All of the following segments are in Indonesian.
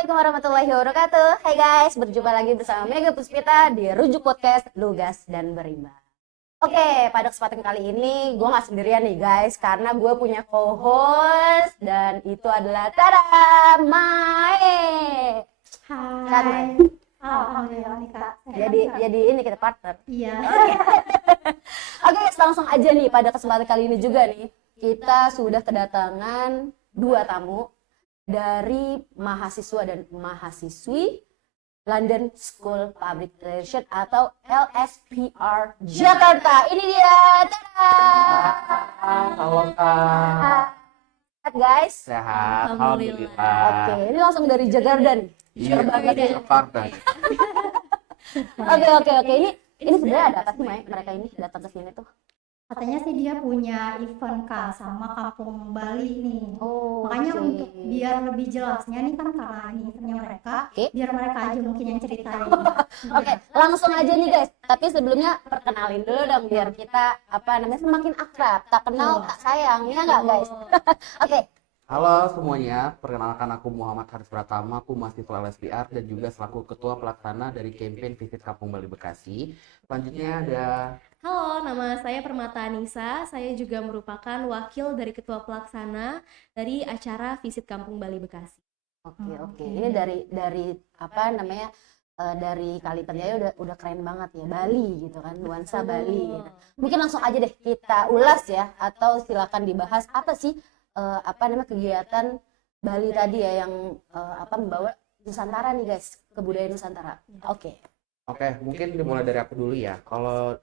Assalamualaikum warahmatullahi wabarakatuh. Hai guys, berjumpa lagi bersama Mega Puspita di Rujuk Podcast Lugas dan Berimbang. Oke, pada kesempatan kali ini gue gak sendirian nih guys, karena gue punya co-host dan itu adalah Tada Mae. Sehat, Mae? Hai. Alhamdulillah nih Kak. Jadi ini kita partner. Iya. Oke guys, langsung aja nih pada kesempatan kali ini juga nih kita sudah kedatangan dua tamu dari mahasiswa dan mahasiswi London School Public Relations atau LSPR Jakarta. Ini dia. Tada! Halo Kak. Sehat guys. Sehat, Alhamdulillah. Oke, ini langsung dari Jakarta nih. Iya, banget ya. Jakarta. Oke. Ini sebenarnya ada apa sih, Mai? Mereka ini datang ke sini tuh. Katanya sih dia punya event Kak sama Kampung Bali nih. Oh, Makanya oke. untuk biar lebih jelasnya nih kan karena ini eventnya mereka, Oke. biar mereka aja mungkin yang ceritain. Oke, langsung aja nih guys. Tapi sebelumnya perkenalin dulu dong biar kita semakin akrab, tak kenal tak sayang, ya nggak guys? Oke, Halo semuanya, perkenalkan aku Muhammad Haris Pratama, aku mahasiswa LSPR dan juga selaku ketua pelaksana dari campaign Visit Kampung Bali Bekasi. Selanjutnya ada Halo, nama saya Permata Anissa. Saya juga merupakan wakil dari ketua pelaksana dari acara Visit Kampung Bali Bekasi. oke. Ini dari dari Kali Terjaya udah keren banget ya, Bali gitu kan, nuansa Bali. Gitu. Mungkin langsung aja deh kita ulas ya, atau silakan dibahas apa sih kegiatan Bali tadi ya yang membawa Nusantara nih guys, kebudayaan Nusantara. Oke. Mungkin dimulai dari aku dulu ya. Kalau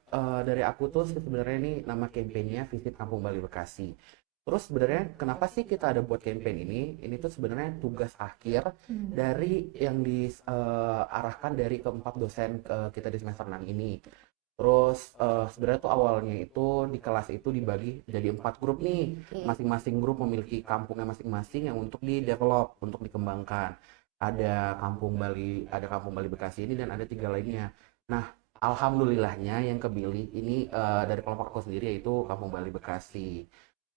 dari aku tuh sebenarnya ini nama campaignnya Visit Kampung Bali Bekasi. Terus sebenarnya kenapa sih kita ada buat campaign ini? Ini tuh sebenarnya tugas akhir dari yang diarahkan dari keempat dosen kita di semester 6 ini. Terus sebenarnya tuh awalnya itu di kelas itu dibagi jadi 4 grup nih. Masing-masing grup memiliki kampungnya masing-masing yang untuk di-develop, untuk dikembangkan. Ada Kampung Bali Bekasi ini dan ada 3 lainnya. Nah, alhamdulillahnya yang kepilih ini dari kelompok aku sendiri yaitu Kampung Bali Bekasi.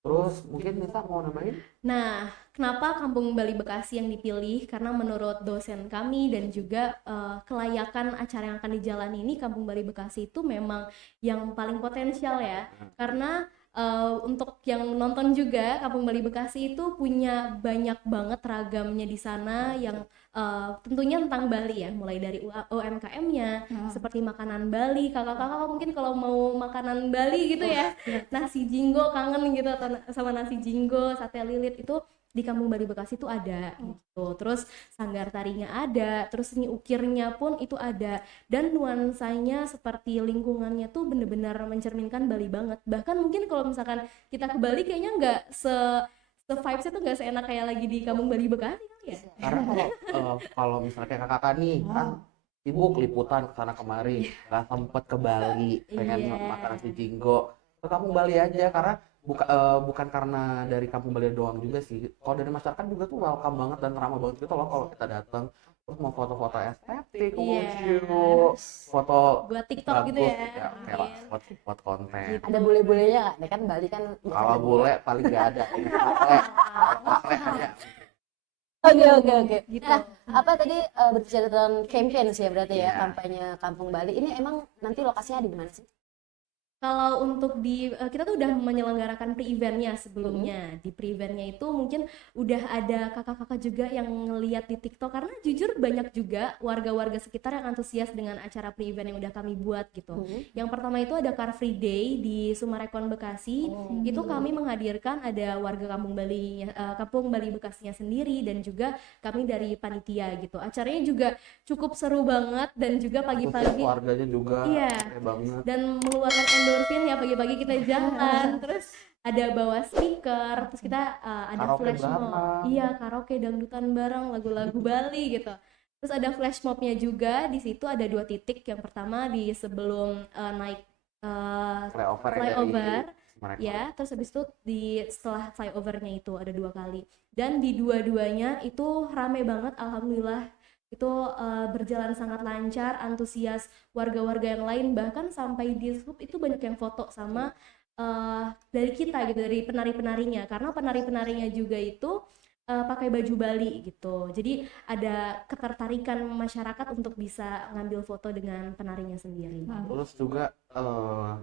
Terus mungkin Nisa mau nambahin? Nah, kenapa Kampung Bali Bekasi yang dipilih? Karena menurut dosen kami dan juga kelayakan acara yang akan dijalani ini, Kampung Bali Bekasi itu memang yang paling potensial ya. Karena untuk yang nonton juga, Kampung Bali Bekasi itu punya banyak banget ragamnya di sana yang tentunya tentang Bali ya, mulai dari UMKM-nya, seperti makanan Bali. Kakak-kakak mungkin kalau mau makanan Bali gitu ya, nasi jinggo, kangen gitu atau sama nasi jinggo, sate lilit itu di Kampung Bali Bekasi itu ada gitu. Terus sanggar tarinya ada, terus seni ukirnya pun itu ada, dan nuansanya seperti lingkungannya tuh bener-bener mencerminkan Bali banget. Bahkan mungkin kalau misalkan kita ke Bali kayaknya nggak vibes-nya tuh nggak seenak kayak lagi di Kampung Bali Bekasi kali ya. Karena kalau misalnya kayak kakak nih kan sibuk liputan kesana kemari, nggak sempet ke Bali, pengen Iya. makan nasi jinggo, ke Kampung Bali aja karena bukan karena dari Kampung Bali doang juga sih. Kalau dari masyarakat juga tuh welcome banget dan ramah banget gitu loh kalau kita datang. Terus mau foto-foto estetik, Iya. lucu, foto Buat TikTok gitu bagus, ya. kayak buat konten. Ada bule-bulenya nggak? Kan Bali kan Kalau bule paling nggak ada. Oleh aja. Oke. Gitu. Nah, tadi berbicara tentang campaign sih ya berarti ya, Iya. kampanye Kampung Bali. Ini emang nanti lokasinya di mana sih? Kalau untuk kita tuh udah menyelenggarakan pre-eventnya sebelumnya. Di pre-eventnya itu mungkin udah ada kakak-kakak juga yang ngeliat di TikTok, karena jujur banyak juga warga-warga sekitar yang antusias dengan acara pre-event yang udah kami buat gitu. Yang pertama itu ada Car Free Day di Sumarekon Bekasi. Itu kami menghadirkan ada warga Kampung Bali Bekasinya sendiri, dan juga kami dari panitia gitu. Acaranya juga cukup seru banget, dan juga pagi-pagi Keluarganya juga Iya. keren banget. dan mengeluarkan endorfin ya, pagi-pagi kita jalan, terus ada bawa speaker, terus kita ada Karaoke flash mob, bareng. iya karaoke dangdutan bareng lagu-lagu Bali gitu. Terus ada flash mobnya juga di situ, ada 2 titik. Yang pertama di sebelum naik Flyover flyover mereka. ya, terus habis itu setelah flyovernya itu ada 2 kali, dan di dua-duanya itu rame banget, alhamdulillah. Itu berjalan sangat lancar, antusias warga-warga yang lain, bahkan sampai di YouTube itu banyak yang foto sama dari kita gitu, dari penari-penarinya, karena penari-penarinya juga itu pakai baju Bali gitu. Jadi ada ketertarikan masyarakat untuk bisa ngambil foto dengan penarinya sendiri. Terus juga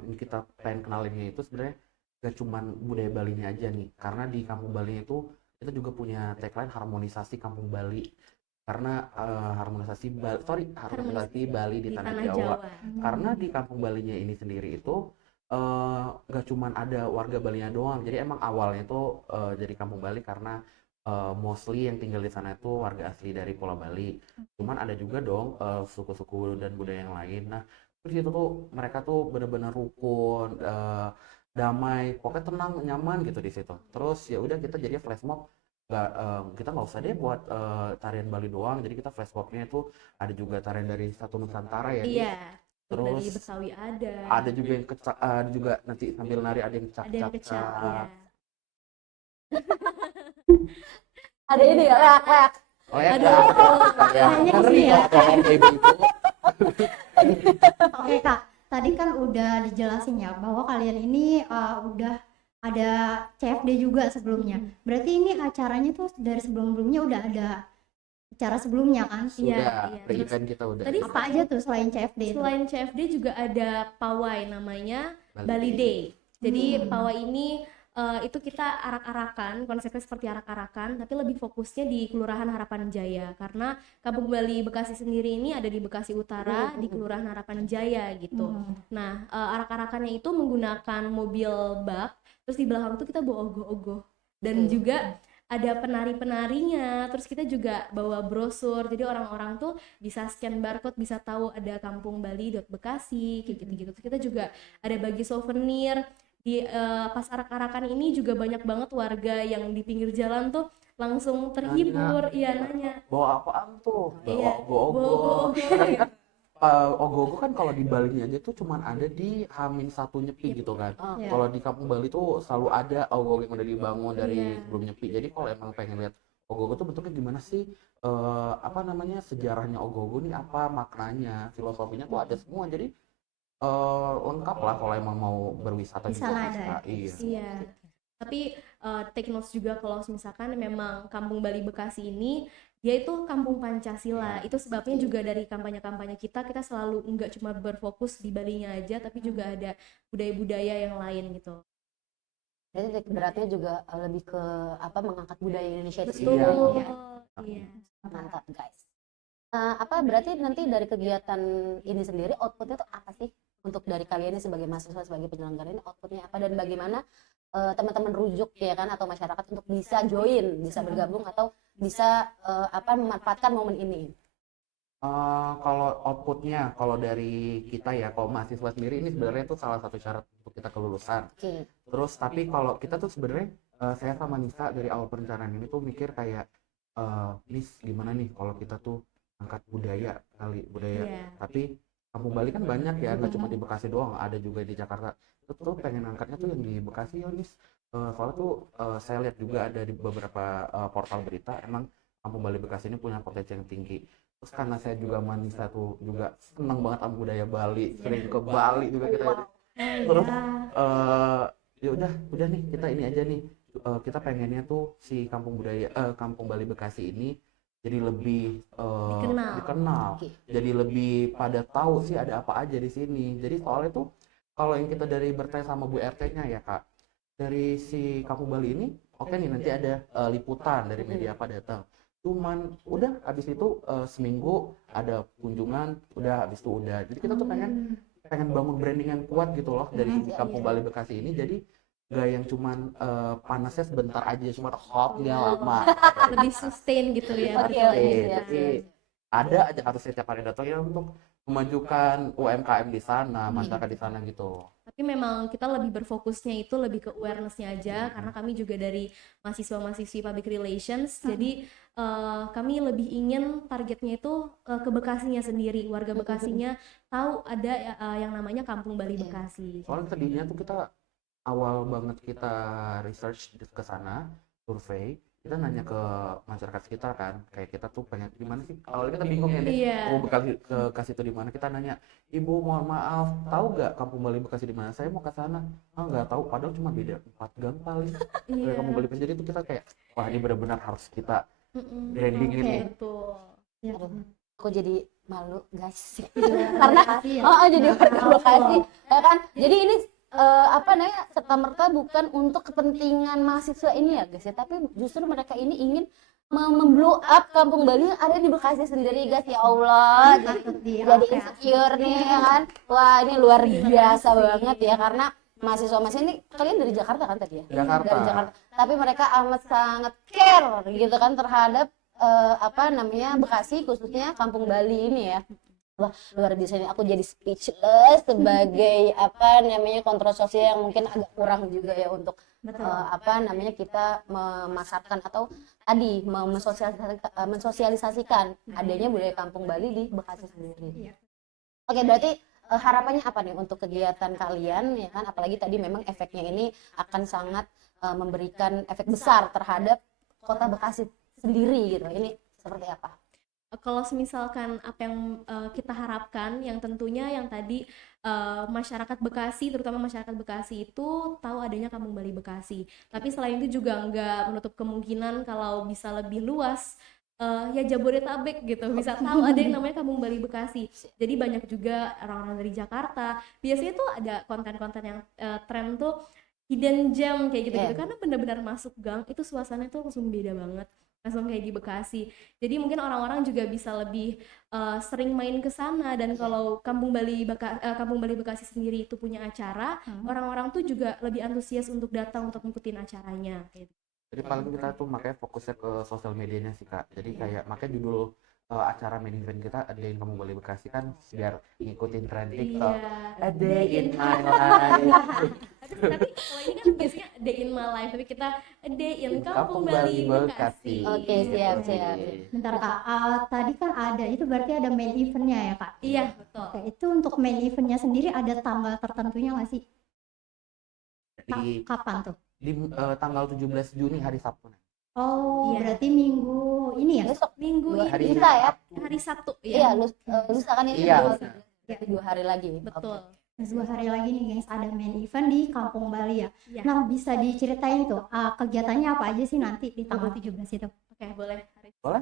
yang kita pengen kenalinnya itu sebenarnya gak cuman budaya Balinya aja nih, karena di Kampung Bali itu kita juga punya tagline harmonisasi Kampung Bali, karena harmonisasi Bali di tanah Jawa. Karena di Kampung Balinya ini sendiri itu gak cuman ada warga Balinya doang, jadi emang awalnya itu jadi Kampung Bali karena mostly yang tinggal di sana itu warga asli dari Pulau Bali. Cuman ada juga dong suku-suku dan budaya yang lain. Nah, di situ tuh mereka tuh benar-benar rukun, damai, pokoknya tenang, nyaman gitu di situ. Terus ya udah kita jadi flash mob, kita nggak usah deh buat tarian Bali doang. Jadi kita flash mobnya itu ada juga tarian dari satu Nusantara ya. Iya. Terus Dari Betawi ada. Ada juga yang kecak, ada juga nanti sambil nari ada yang Ada yang kecap, ya. Ada ini ya, leak-leak. Oh ya, Aduh. Kayaknya ngeri sih ya. kalau ibu-ibu. Oke Kak, tadi kan udah dijelasin ya bahwa kalian ini udah ada CFD juga sebelumnya. Berarti ini acaranya tuh dari sebelum-sebelumnya udah ada acara sebelumnya kan? Iya, Sudah, iya. pre-event kita udah. Tadi Apa aja tuh selain CFD itu? Selain CFD juga ada pawai namanya Bali Day. Jadi pawai ini itu kita arak-arakan, konsepnya seperti arak-arakan, tapi lebih fokusnya di Kelurahan Harapan Jaya karena Kampung Bali Bekasi sendiri ini ada di Bekasi Utara, di Kelurahan Harapan Jaya gitu. Nah, arak-arakannya itu menggunakan mobil bak, terus di belakang tuh kita bawa ogoh-ogoh dan juga ada penari-penarinya, terus kita juga bawa brosur, jadi orang-orang tuh bisa scan barcode, bisa tahu ada Kampung Bali.Bekasi, kayak gitu-gitu. Terus kita juga ada bagi souvenir. Di pas arak-arakan ini juga banyak banget warga yang di pinggir jalan tuh langsung terhibur, iya nanya. Bawa apaan tuh? Iya, Bawa ogoh-ogoh. bawa Ogoh-ogoh kan kalau di Bali aja tuh cuman ada di H-1 Nyepi gitu kan. Iya. Kalau di Kampung Bali tuh selalu ada ogoh yang udah dibangun dari Iya. sebelum Nyepi. Jadi kalau emang pengen lihat ogoh-ogoh tuh bentuknya gimana sih? Apa namanya, sejarahnya ogoh-ogoh nih, apa maknanya, filosofinya tuh ada semua. Jadi lengkap lah kalau emang mau berwisata Di juga sana bisa. ada. Iya. Iya. Tapi take notes juga kalau misalkan memang Kampung Bali Bekasi ini dia itu kampung Pancasila. Itu sebabnya juga dari kampanye-kampanye kita selalu nggak cuma berfokus di Balinya aja, tapi juga ada budaya-budaya yang lain gitu. Jadi titik beratnya juga lebih ke apa, mengangkat budaya Indonesia itu Betul. sendiri. Iya. Iya. Mantap guys. Apa berarti nanti dari kegiatan ini sendiri outputnya tuh apa sih untuk dari kalian ini sebagai mahasiswa, sebagai penyelenggara ini, outputnya apa dan bagaimana teman-teman rujuk ya kan atau masyarakat untuk bisa join, bisa bergabung atau bisa memanfaatkan momen ini? Kalau outputnya, kalau dari kita ya, kalau mahasiswa sendiri ini sebenarnya itu salah satu syarat untuk kita kelulusan. Oke. Terus tapi kalau kita tuh sebenarnya saya sama Nisa dari awal perencanaan ini tuh mikir kayak Nis gimana nih kalau kita tuh angkat budaya budaya. Iya. Tapi Kampung Bali kan banyak ya, nggak cuma di Bekasi doang, ada juga di Jakarta. Itu tuh pengen angkatnya tuh yang di Bekasi ya Nis. Soalnya tuh saya lihat juga ada di beberapa portal berita emang Kampung Bali Bekasi ini punya potensi yang tinggi. Terus karena saya juga Manisa tuh juga seneng banget sama budaya Bali, sering ke Bali juga kita. Terus ya udah nih kita ini aja nih, kita pengennya tuh si Kampung Bali Bekasi ini jadi lebih dikenal, Oke. jadi lebih pada tahu sih ada apa aja di sini. Jadi soalnya tuh kalau yang kita dari bertanya sama Bu RT-nya ya Kak, dari si Kampung Bali ini, oke nih nanti ada liputan dari media apa datang. Cuman udah habis itu seminggu ada kunjungan, udah habis itu udah. Jadi kita tuh pengen bangun branding yang kuat gitu loh dari si Kampung Bali Bekasi ini. Jadi gak yang cuman panasnya sebentar aja, cuma hotnya lama. Lebih sustain gitu ya. Oke, Jadi ada aja harus setiap hari datang ya untuk memajukan UMKM di sana, masyarakat di sana gitu. Tapi memang kita lebih berfokusnya itu lebih ke awareness-nya aja karena kami juga dari mahasiswa-mahasiswi public relations. Jadi kami lebih ingin targetnya itu ke Bekasinya sendiri, warga Bekasinya tahu ada yang namanya Kampung Bali Bekasi. Soalnya tadinya tuh kita awal banget kita research ke sana, survei, kita nanya ke masyarakat sekitar kan, kayak kita tuh pengen di mana sih? Awalnya kita bingung ya nih, Iya. mau Bekasi itu di mana? Kita nanya, Ibu mohon maaf, tahu nggak Kampung Bali Bekasi di mana? Saya mau ke sana. Nggak tahu, padahal cuma beda 4 gang paling dari Iya. Kampung Bali Bekasi. Jadi itu kita kayak, wah ini benar-benar harus kita branding Oke. ini. Betul. Ya. Aduh, aku jadi malu guys Karena jadi warga Bekasi ya kan, jadi ini apa namanya, serta merta bukan untuk kepentingan mahasiswa ini ya guys ya, tapi justru mereka ini ingin memblow up Kampung Bali yang ada di Bekasi sendiri guys. Ya Allah, jadi insecure nih ya kan. Wah ini luar biasa banget ya, karena mahasiswa ini kalian dari Jakarta kan tadi ya? Jakarta. Dari Jakarta, tapi mereka amat sangat care gitu kan terhadap apa namanya Bekasi, khususnya Kampung Bali ini ya. Wah luar biasa, ini aku jadi speechless sebagai apa namanya kontrol sosial yang mungkin agak kurang juga ya untuk apa namanya kita memasarkan atau tadi mensosialisasikan adanya budaya Kampung Bali di Bekasi sendiri. Oke, berarti harapannya apa nih untuk kegiatan kalian ya kan, apalagi tadi memang efeknya ini akan sangat memberikan efek besar terhadap kota Bekasi sendiri gitu. Ini seperti apa? Kalau misalkan apa yang kita harapkan, yang tentunya yang tadi masyarakat Bekasi, terutama masyarakat Bekasi itu tahu adanya Kampung Bali Bekasi. Tapi selain itu juga nggak menutup kemungkinan kalau bisa lebih luas, ya Jabodetabek gitu, bisa tahu ada yang namanya Kampung Bali Bekasi. Jadi banyak juga orang-orang dari Jakarta. Biasanya tuh ada konten-konten yang tren tuh hidden gem kayak gitu-gitu, karena benar-benar masuk gang itu suasananya tuh langsung beda banget. Langsung kayak di Bekasi. Jadi mungkin orang-orang juga bisa lebih sering main ke sana, dan kalau Kampung Bali Bekasi sendiri itu punya acara, orang-orang tuh juga lebih antusias untuk datang untuk ngikutin acaranya gitu. Jadi paling kita tuh makanya fokusnya ke sosial medianya sih Kak. Jadi kayak makanya judul acara main event kita A Day in Kampung Bali Bekasi kan biar ngikutin tren TikTok. A Day in My Life. Tapi kalau ini kan biasanya A Day in My Life, tapi kita A Day in Kampung Bali Bekasi. Oke, siap. Bentar Kak, tadi kan ada, itu berarti ada main eventnya ya Kak? Iya, betul. Oke, itu untuk main eventnya sendiri ada tanggal tertentunya nggak sih? Kapan tuh? Di tanggal 17 Juni hari Sabtu. Oh, Iya. berarti minggu ini ya? Besok Minggu ini Hari lusa ya? hari Sabtu Iya, ya. lusa kan ini. Iya, lusa. Berarti 2 hari lagi. Betul. Oke. 2 hari lagi nih guys, ada main event di Kampung Bali ya. Iya. Nah, bisa diceritain tuh kegiatannya apa aja sih nanti di tanggal 17 itu? Oke, boleh. Boleh?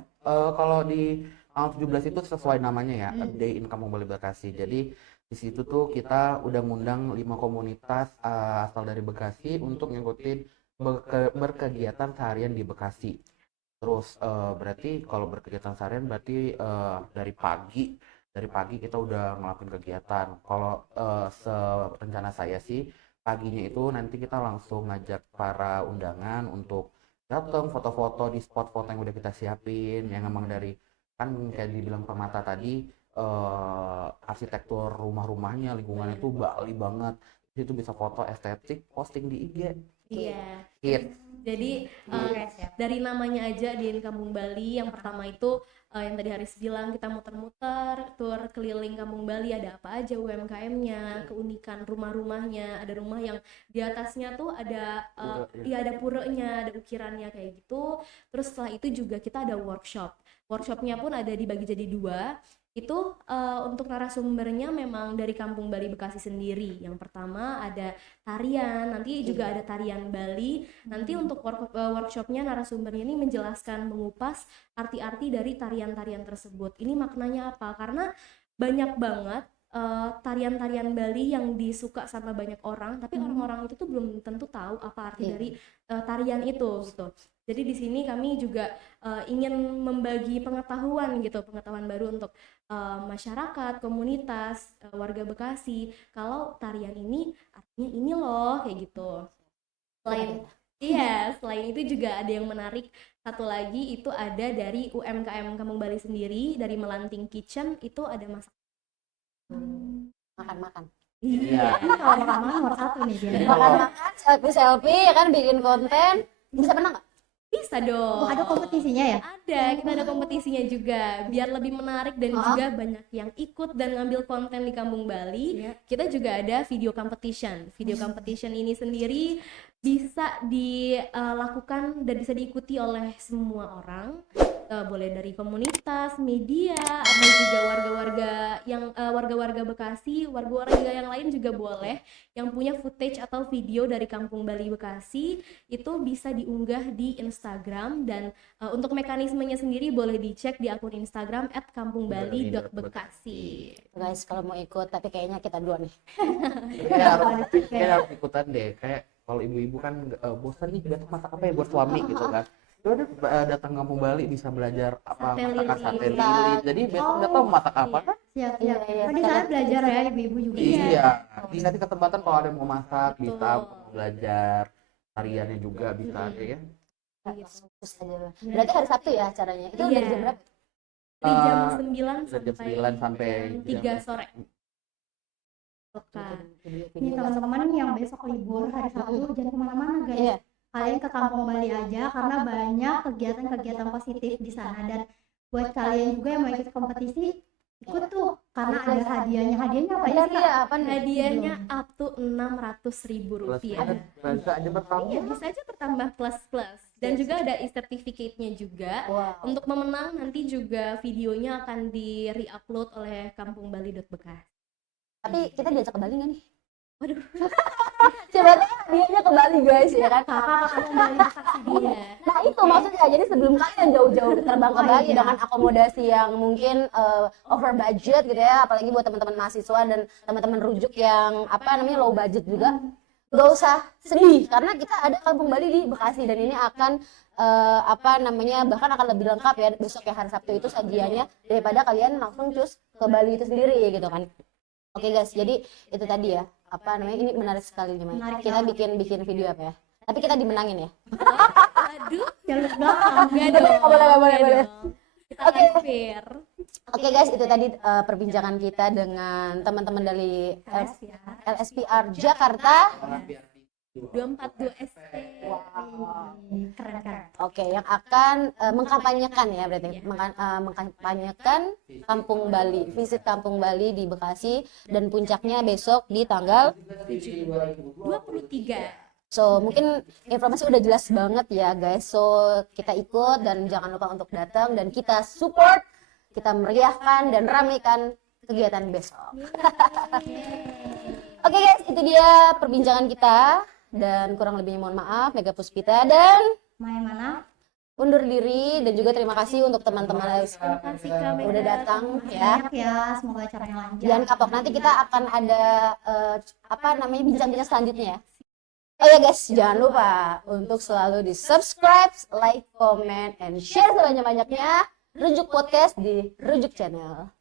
Kalau di tanggal 17 itu sesuai namanya ya, A Day in Kampung Bali Bekasi. Jadi di situ tuh kita udah ngundang 5 komunitas asal dari Bekasi untuk ngikutin berkegiatan seharian di Bekasi. Terus berarti kalau berkegiatan seharian berarti dari pagi kita udah ngelakuin kegiatan. Kalau rencana saya sih paginya itu nanti kita langsung ngajak para undangan untuk datang foto-foto di spot foto yang udah kita siapin, yang emang dari kan kayak dibilang Permata tadi, arsitektur rumah-rumahnya, lingkungannya tuh Bali banget. Itu bisa foto estetik, posting di IG. Iya. Hit. Jadi dari namanya aja di Kampung Bali, yang pertama itu yang tadi Haris bilang, kita muter-muter tur keliling Kampung Bali, ada apa aja UMKM-nya, keunikan rumah-rumahnya, ada rumah yang di atasnya tuh ada ada puranya, ada ukirannya kayak gitu. Terus setelah itu juga kita ada workshopnya pun ada dibagi jadi 2. Itu untuk narasumbernya memang dari Kampung Bali Bekasi sendiri. Yang pertama ada tarian, nanti juga ada tarian Bali. Nanti untuk workshopnya narasumbernya ini menjelaskan, mengupas arti-arti dari tarian-tarian tersebut. Ini maknanya apa? Karena banyak banget tarian-tarian Bali yang disuka sama banyak orang, tapi orang-orang itu tuh belum tentu tahu apa arti dari tarian itu gitu. Jadi di sini kami juga ingin membagi pengetahuan baru untuk masyarakat, komunitas, warga Bekasi, kalau tarian ini artinya ini loh kayak gitu. Selain itu juga ada yang menarik, satu lagi itu ada dari UMKM Kampung Bali sendiri, dari Melanting Kitchen, itu ada masak Makan-makan. Iya. Kalau makan nomor 1 nih dia. Jadi kalau Makan-makan, selfie ya kan, bikin konten. Bisa menang nggak? Bisa dong. Oh, ada kompetisinya ya? Kita ada kompetisinya juga, biar lebih menarik dan juga banyak yang ikut dan ngambil konten di Kampung Bali. Kita juga ada video competition. Video competition ini sendiri bisa dilakukan dan bisa diikuti oleh semua orang. boleh dari komunitas, media, atau juga warga-warga Bekasi, warga-warga yang lain juga boleh yang punya footage atau video dari Kampung Bali Bekasi itu bisa diunggah di Instagram, dan untuk mekanismenya sendiri boleh dicek di akun Instagram @kampungbali.bekasi. Guys, kalau mau ikut, tapi kayaknya kita duluan nih. Kayak harus ikutan deh. Kayak kalau ibu-ibu kan bosan nih besok masak apa ya buat suami gitu kan. Ya udah datang Kampung Bali bisa belajar apa Sate masakan sate lilit. lilit. Jadi besok nggak tahu masak apa kan? Siap, Iya, siap. iya, Oh, di sana belajar ya ibu-ibu juga. Iya. Di nanti kesempatan kalau ada yang mau masak Betul. bisa mau belajar tariannya juga bisa ya. Terus aja. Berarti hari Sabtu ya acaranya. Itu Iya. dari jam berapa? Dari jam Eh, 9 dari jam 9 sampai jam 3 sore. Oke. Nih teman-teman yang besok libur hari Sabtu jangan kemana-mana guys. Iya. Kalian ke Kampung Bali aja karena banyak kegiatan-kegiatan positif di sana, dan buat kalian juga yang mau ikut kompetisi ikut tuh karena ada hadiahnya. Hadiahnya apa Ada aja dia apa nih? Hadiahnya up to 600.000 rupiah. Bisa aja bertamu. Iya, bisa aja bertambah plus-plus. Dan juga ada e-certificate-nya juga. Wow. Untuk memenang nanti juga videonya akan di-re-upload oleh kampungBali.bekasi. Tapi kita diajak ke Bali nggak nih? Waduh. Coba dianya ke Bali guys ya kan. Kampung Bali Bekasi dulu. Iya. Nah itu maksudnya, jadi sebelum kalian jauh-jauh terbang ke Oh, Bali iya. dengan akomodasi yang mungkin over budget gitu ya, apalagi buat teman-teman mahasiswa dan teman-teman rujuk yang apa namanya low budget juga, gak usah sedih karena kita ada Kampung Bali di Bekasi, dan ini akan apa namanya bahkan akan lebih lengkap ya besok ya hari Sabtu itu sajiannya daripada kalian langsung cus ke Bali itu sendiri gitu kan. Oke guys, jadi itu tadi ya apa namanya, ini menarik sekali nih Mai. Menarik Kita banget. bikin video apa ya? Tapi kita dimenangin ya. Aduh, Jalur belakang. enggak Boleh, dong. boleh, boleh, enggak boleh. dong. Kita fair. Oke guys, itu tadi perbincangan kita dengan teman-teman dari LSPR Jakarta. 242 ST. Keren keren. Oke, yang akan mengkampanyekan ya berarti mengkampanyekan Kampung Bali, visit Kampung Bali di Bekasi, dan puncaknya besok di tanggal 23. So mungkin informasi udah jelas banget ya guys. So kita ikut dan jangan lupa untuk datang dan kita support, kita meriahkan dan ramaikan kegiatan besok. Oke guys, itu dia perbincangan kita, dan kurang lebihnya mohon maaf. Mega Puspita dan Main mana? undur diri, dan juga terima kasih untuk teman-teman Terima kasih Kak udah Mega. datang ya. Banyak ya, semoga acaranya lancar. Jangan kapok, nanti kita akan ada apa namanya bincang-bincang selanjutnya ya. Oh ya guys, jangan lupa untuk selalu di subscribe, like, comment, and share sebanyak-banyaknya Rujuk Podcast di Rujuk Channel.